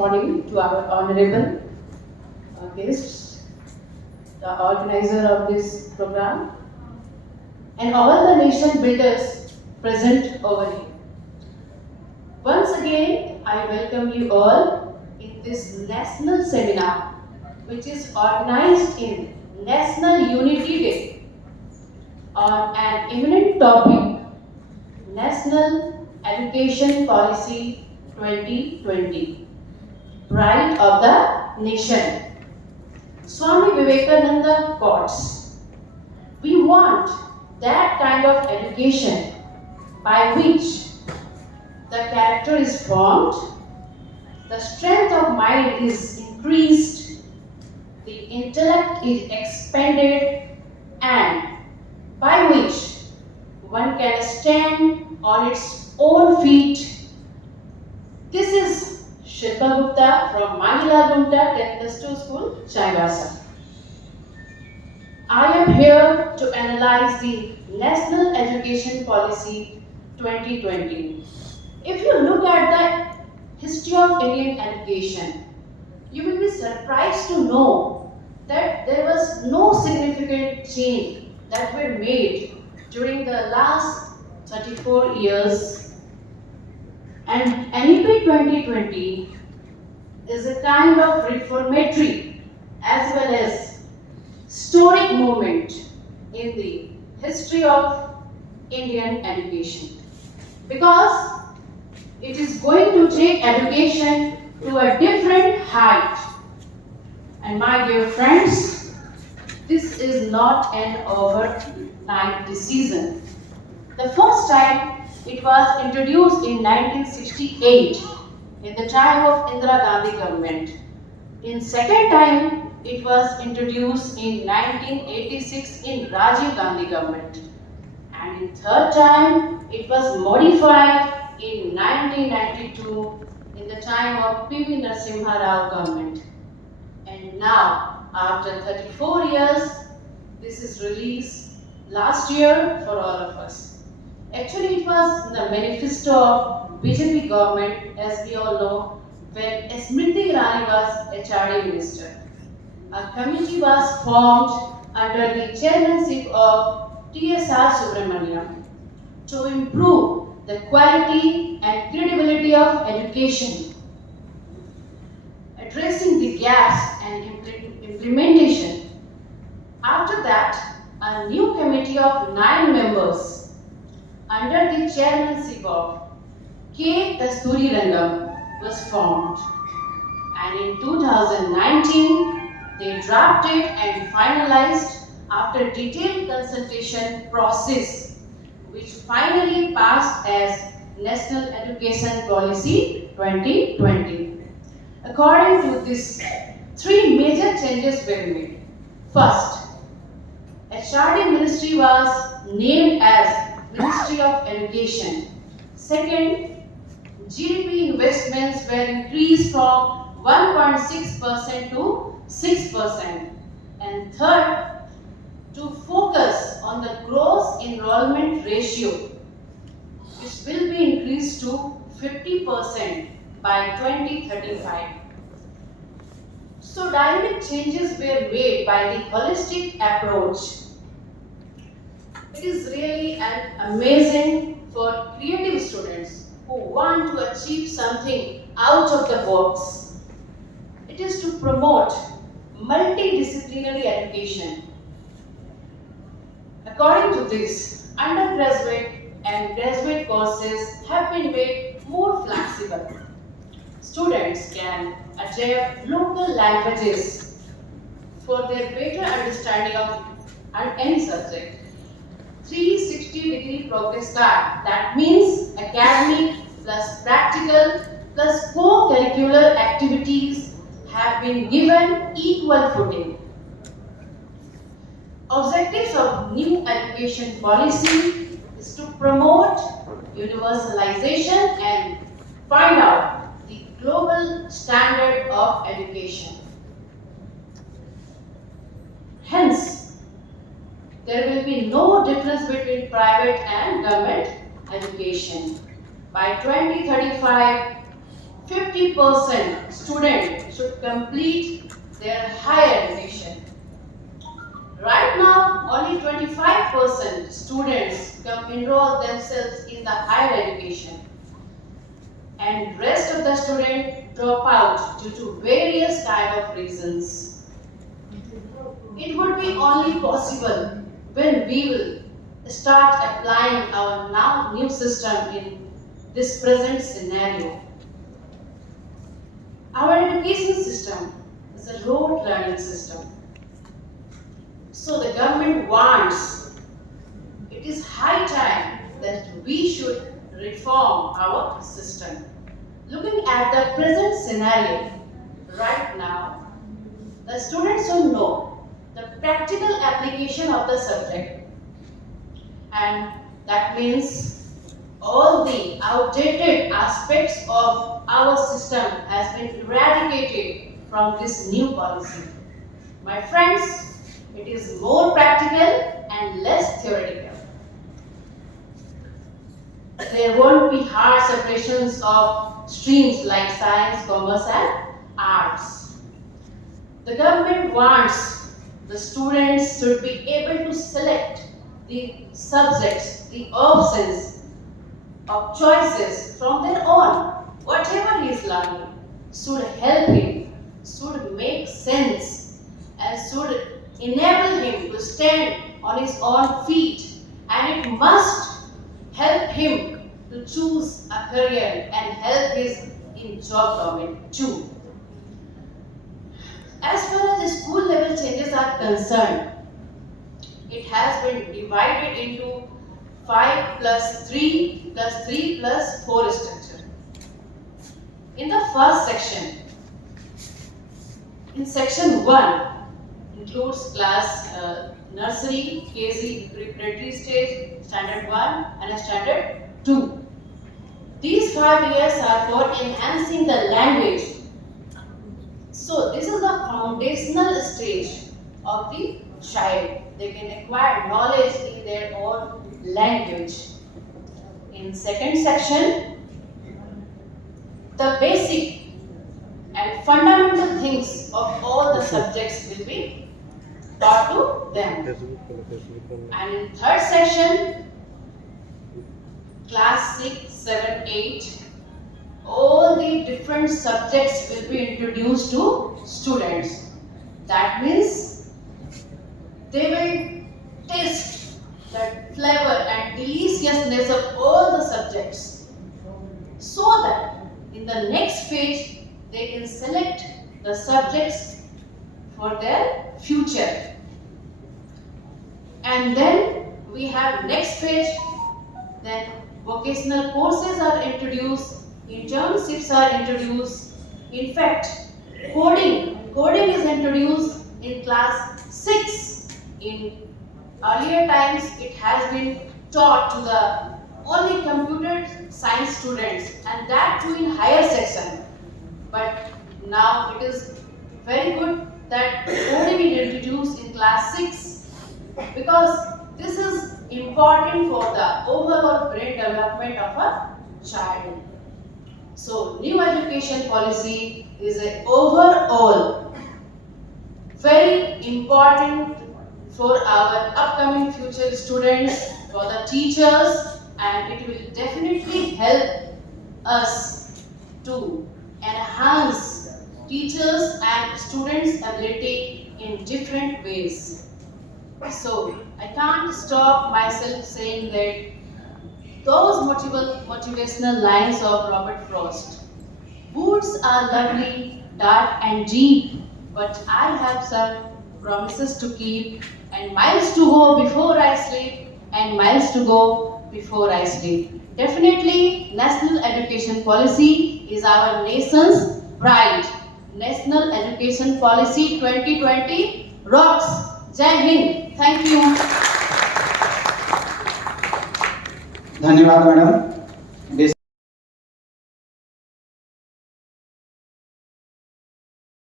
morning to our honorable guests, the organizer of this program, and all the nation builders present over here. Once again, I welcome you all in this national seminar, which is organized in National Unity Day on an eminent topic, National Education Policy 2020, Pride of the Nation. Swami Vivekananda quotes, "We want that kind of education by which the character is formed, the strength of mind is increased, the intellect is expanded, and by which one can stand on its own feet." This is Shilpa Gupta from Mahila Gupta 10+2 School, Chaibasa. I am here to analyze the National Education Policy 2020. If you look at the history of Indian education, you will be surprised to know that there was no significant change that were made during the last 34 years. And NEP 2020 is a kind of reformatory as well as historic moment in the history of Indian education, because it is going to take education to a different height. And my dear friends, this is not an overnight decision. The first time it was introduced in 1968 in the time of Indira Gandhi government. In second time it was introduced in 1986 in Rajiv Gandhi government. And in third time it was modified in 1992 in the time of P.V. Narasimha Rao government. And now, after 34 years, this is released last year for all of us. Actually, it was in the manifesto of BJP government, as we all know, when Smriti Irani was HRD minister. A committee was formed under the chairmanship of T.S.R. Subramaniam to improve the quality and credibility of education, addressing the gaps and implementation. After that, a new committee of 9 members under the chairmanship of K. Kasturi Rangam was formed. And in 2019, they drafted and finalized after detailed consultation process, which finally passed as National Education Policy 2020. According to this, 3 major changes were made. First, HRD Ministry was named as Ministry of Education. Second, GDP investments were increased from 1.6% to 6%. And third, to focus on the gross enrollment ratio, which will be increased to 50% by 2035. So dynamic changes were made by the holistic approach. It is really amazing for creative students who want to achieve something out of the box. It is to promote multidisciplinary education. According to this, undergraduate and graduate courses have been made more flexible. Students can adapt local languages for their better understanding of any subject. 360-degree progress card, that means academic plus practical plus co-curricular activities have been given equal footing. Objectives of new education policy is to promote universalization and find out the global standard of education. Hence, there will be no difference between private and government education. By 2035, 50% students should complete their higher education. Right now, only 25% students enroll themselves in the higher education, and rest of the students drop out due to various kind of reasons. It would be only possible when we will start applying our now new system in this present scenario. Our education system is a rote learning system. So the government wants, it is high time that we should reform our system. Looking at the present scenario right now, the students should know the practical application of the subject, and that means all the outdated aspects of our system has been eradicated from this new policy. My friends, it is more practical and less theoretical. There won't be hard separations of streams like science, commerce, and arts. The government wants the students should be able to select the subjects, the options of choices from their own. Whatever he is learning should help him, should make sense, and should enable him to stand on his own feet, and it must help him to choose a career and help his in job government too. As far as the school level changes are concerned, it has been divided into 5 plus 3 plus 3 plus 4 structure. In the first section, in section 1, includes class nursery, KG, preparatory stage, standard 1 and standard 2. These 5 years are for enhancing the language. So this is the foundational stage of the child. They can acquire knowledge in their own language. In second section, the basic and fundamental things of all the subjects will be taught to them. And in third section, class 6, 7, 8, all the different subjects will be introduced to students. That means they will taste the flavor and deliciousness of all the subjects, so that in the next phase they can select the subjects for their future. And then we have next phase, then vocational courses are introduced, internships are introduced. In fact, coding is introduced in class 6. In earlier times, it has been taught to the only computer science students, and that too in higher section. But now it is very good that coding is introduced in class 6, because this is important for the overall brain development of a child. So, new education policy is an overall very important for our upcoming future students, for the teachers, and it will definitely help us to enhance teachers and students' ability in different ways. So, I can't stop myself saying that those motivational lines of Robert Frost. Woods are lovely, dark and deep, but I have some promises to keep, and miles to go before I sleep, and miles to go before I sleep. Definitely, National Education Policy is our nation's pride. National Education Policy 2020 rocks. Jai Hind. Thank you. धन्यवाद madam.